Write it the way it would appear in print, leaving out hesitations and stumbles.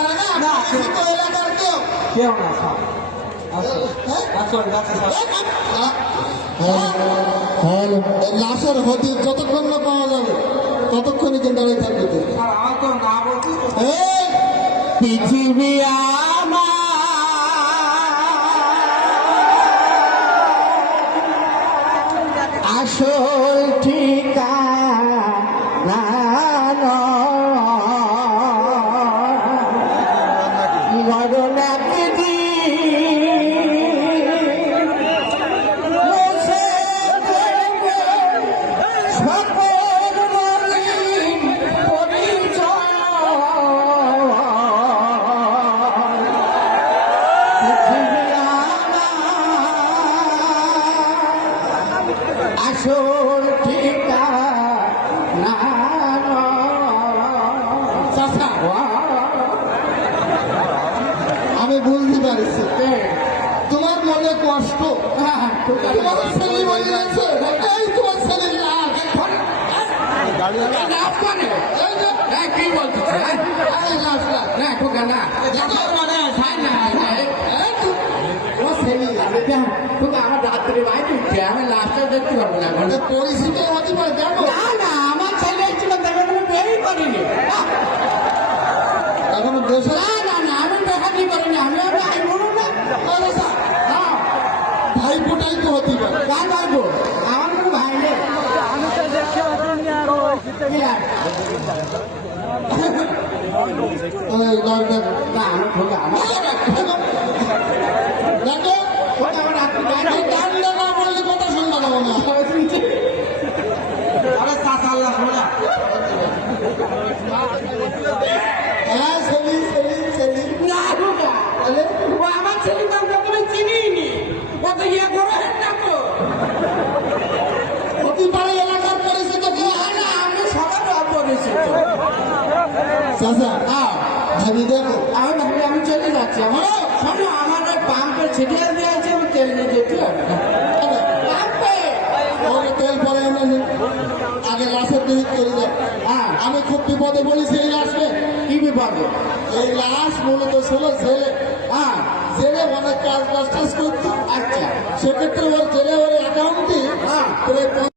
পারে না তো এলাকার কেউ কেউ না সব লাশের হদিস যতক্ষণ না পাওয়া যাবে ততক্ষণই কিন্তু দাঁড়িয়ে থাকবে আমার তো না বলছি পৃথিবী আসল ঠিকানা মরণ আসল ঠিকানা আমি বুঝতে পারছি তোমার মনে কষ্ট তোমার ছেলে মনে আছে এই তোমার ছেলে কি বলছিস আমার রাত্রে বাইরে উঠে আমি লাস্টে দেখতে পারবো না পরিস্থিতি হতে পারে দেখো না না আমার ছেলে ছিল তাকে আমি বেরই করিনি এখন দেশে না না না আমি দেখাতেই পারিনি আমি ভাই বলু না ভাই ফোটাই তো হতে পারে কার ভাই বোন আমার কোনো ভাই নেই আমি তো দেখতে পাচ্ছি আর ওই কি আর? না আমার ঠোকা আমার দেখো ঠোকা আমার রাত্রি ডান্ডা না বললে কথা শুনবে না মনে হয় আরে চাচাল্লা শোনা হ্যাঁ ছেলে না ঠোকা ও আমার ছেলে তো প্রথমে চিনিনি ও তো ইয়ে করে না তো হতে পারে এলাকার পরিস্থিতি কি না আমি সবার অপরিচিত চাচা ভাবি দেখো আমি ভাবি আমি চলে যাচ্ছি আমার শোনো আমার ওই পাম্পে ছিটিয়ে দিয়েছে আমি তেল নিয়ে যেতে হবে পাম্পে ওকে তেল পরে এনে নিন। আগে লাশের বিহিত করে দেয় আমি খুব বিপদে বলেছি এই লাশকে কি বিপদে এই লাশ মূলত ছিল ছেলে জেলে অনেক কাজ টাজ করতো আচ্ছা সেক্ষেত্রে ওর জেলে ওর অ্যাকাউন্টে প্রায়